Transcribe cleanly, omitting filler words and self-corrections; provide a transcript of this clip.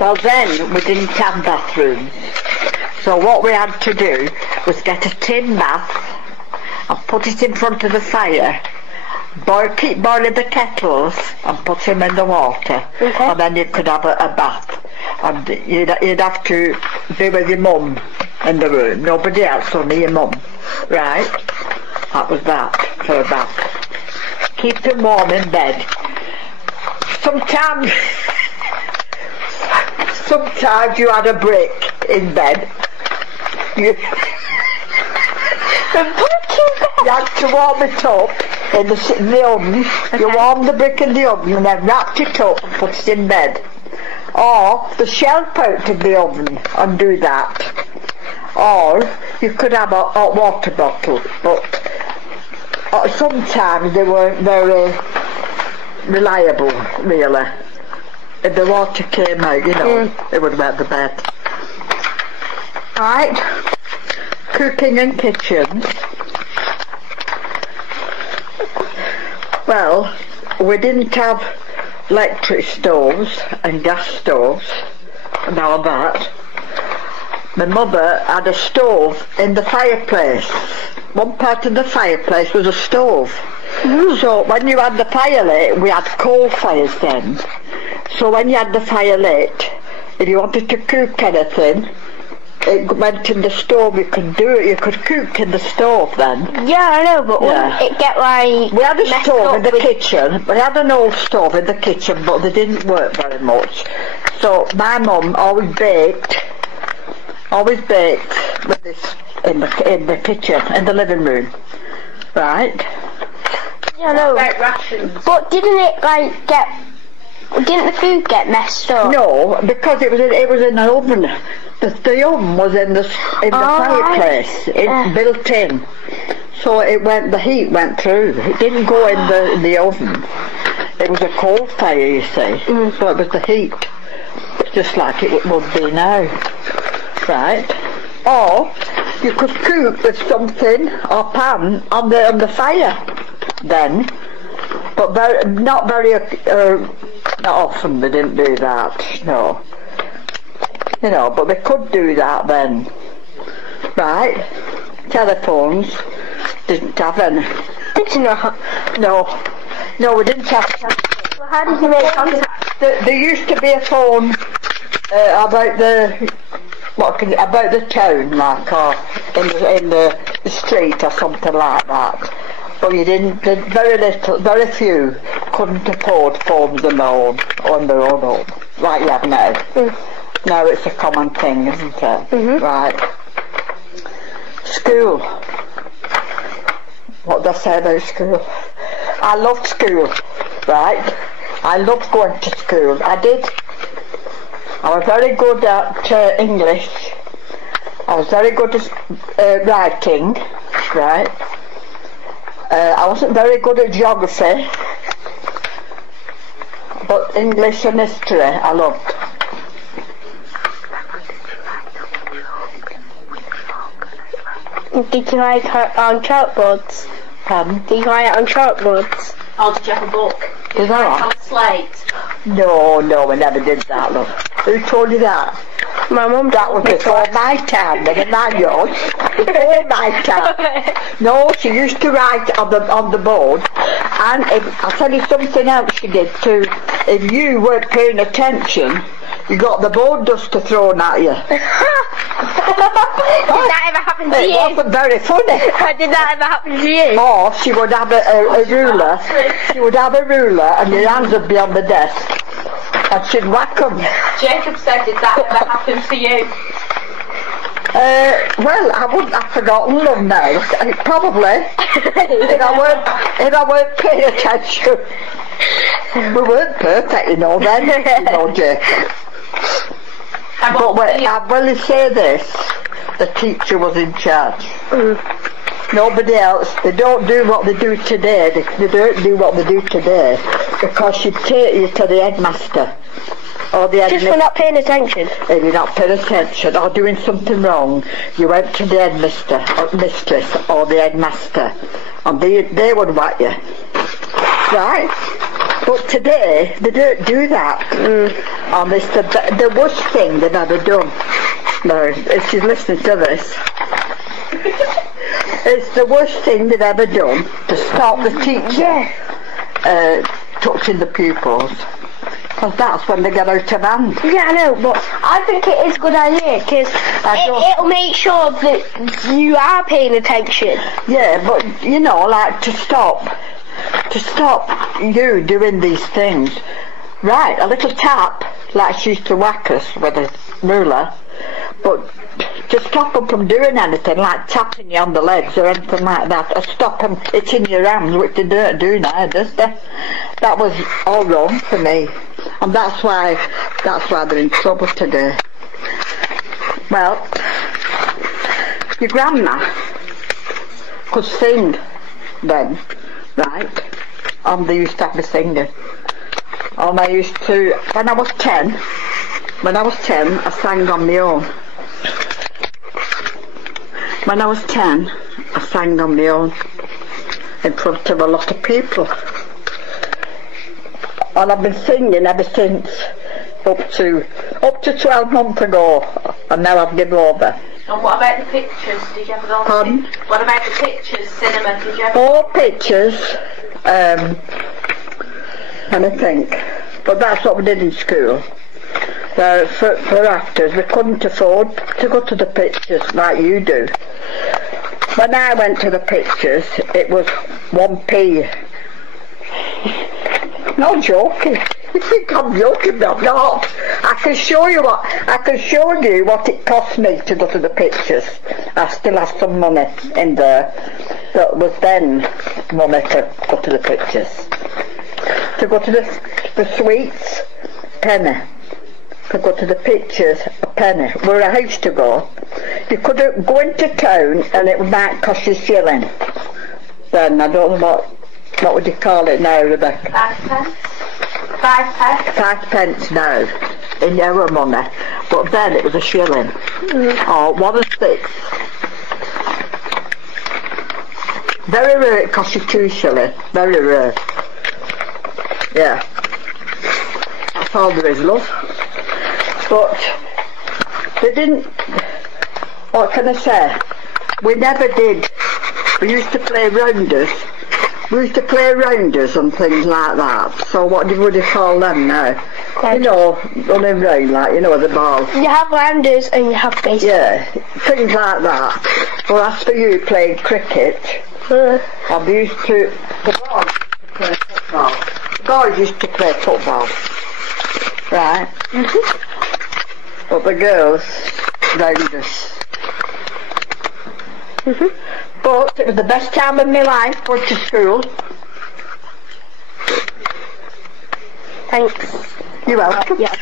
Well then, we didn't have bathrooms. So what we had to do was get a tin bath and put it in front of the fire, keep boiling the kettles and put them in the water, and then you could have a bath. And you'd have to be with your mum in the room, nobody else, only your mum, right? That was that, for a bath. Keep them warm in bed. Sometimes you had a brick in bed. You had to warm it up in the oven. You warm the brick in the oven and then wrapped it up and put it in bed. Or the shelf out of the oven and do that. Or you could have a hot water bottle, but sometimes they weren't very reliable, really. If the water came out, you know, it would wet the bed. Right, cooking and kitchens. Well, we didn't have electric stoves and gas stoves and all that. My mother had a stove in the fireplace. One part of the fireplace was a stove. So when you had the fire lit, we had coal fires then. So when you had the fire lit, if you wanted to cook anything, it went in the stove. You could do it. You could cook in the stove then. Yeah, I know, but wouldn't it get like... We had a stove in the kitchen. We had an old stove in the kitchen, but they didn't work very much. So my mum always baked with this in the kitchen, in the living room, right? Yeah, I know. Like rations. But didn't it like didn't the food get messed up? No, because it was in an oven. The oven was in the fireplace. It's built in, so the heat went through. It didn't go in the oven. It was a coal fire, you see. So it was the heat, just like it would be now, right? Or you could cook with something or pan on the fire then, but not often. They didn't do that, no. You know, but they could do that then, right? Telephones didn't have any. Did you not? No, we didn't have telephones. Well, how did you make contact? There used to be a phone about the town, like, or in the street or something like that. But you didn't. Very few couldn't afford phones on their own home, like you have now. Now it's a common thing, isn't it? Right. School. What did I say about school? I loved school, right? I loved going to school. I did. I was very good at English. I was very good at writing, right? I wasn't very good at geography, but English and history I loved. Did you write on chalkboards? Pardon? Did you write on chalkboards? Or did you have a book? Did I? On slate? No, we never did that, love. Who told you that? My mum. That was before my time, never mind yours. Before my time. No, she used to write on the board, and I'll tell you something else she did too. If you weren't paying attention, you got the board duster thrown at you. Did that ever happen to you? It wasn't very funny. Did that ever happen to you? Or she would have a ruler. She would have a ruler, and your hands would be on the desk, and she'd whack them. Jacob said, did that ever happen to you? Well, I've forgotten them now. Probably. if I weren't paying attention. We weren't perfect, you know, then, you know, Jacob. But I will say this, the teacher was in charge. Nobody else. They don't do what they do today. They don't do what they do today because she'd take you to the headmaster. Or the just for not paying attention. If you're not paying attention or doing something wrong, you went to the headmaster or mistress or the headmaster, and they would whack you. Right? But today, they don't do that. And it's the worst thing they've ever done. No, if she's listening to this. It's the worst thing they've ever done to stop the teacher touching the pupils. Because that's when they get out of hand. Yeah, I know, but I think it is a good idea because it'll make sure that you are paying attention. Yeah, but you know, like to stop you doing these things. Right, a little tap, like she used to whack us with a ruler, but to stop them from doing anything, like tapping you on the legs or anything like that, or stop them hitting your hands, which they don't do now, does they? That was all wrong for me, and that's why they're in trouble today. Well, your grandma could sing then, right? And they used to have me singing. And I used to, when I was 10, I sang on my own. When I was 10, I sang on my own in front of a lot of people. And I've been singing ever since, up to 12 months ago, and now I've given over. And what about the pictures? Did you ever go? Pardon? What about the pictures, cinema? Did you ever? All pictures, and I think, but that's what we did in school. So for afters, we couldn't afford to go to the pictures like you do. When I went to the pictures, it was 1p. Not joking. You think I'm joking, but I'm not. I can show you what it cost me to go to the pictures. I still have some money in there that was then money to go to the pictures. To go to the sweets, penny. To go to the pictures, a penny. Where I used to go, you could go into town and it might cost you a shilling. Then I don't know what would you call it now, Rebecca? 5 pence. 5 pence. 5 pence now in our money, but then it was a shilling. Or 1 and 6. Very rare it cost you 2 shillings. Very rare. Yeah. That's all there is, love. But they didn't, what can I say, we never did. We used to play rounders. We used to play rounders and things like that. So what would you call them now? You know, running round like, you know, the ball. You have rounders and you have baseball. Yeah, things like that. Well, as for you playing cricket, I used to, the boys play football. The boys used to play football. Right? But the girls, rounders. But it was the best time of my life, going to school. Thanks. You're welcome. Yeah.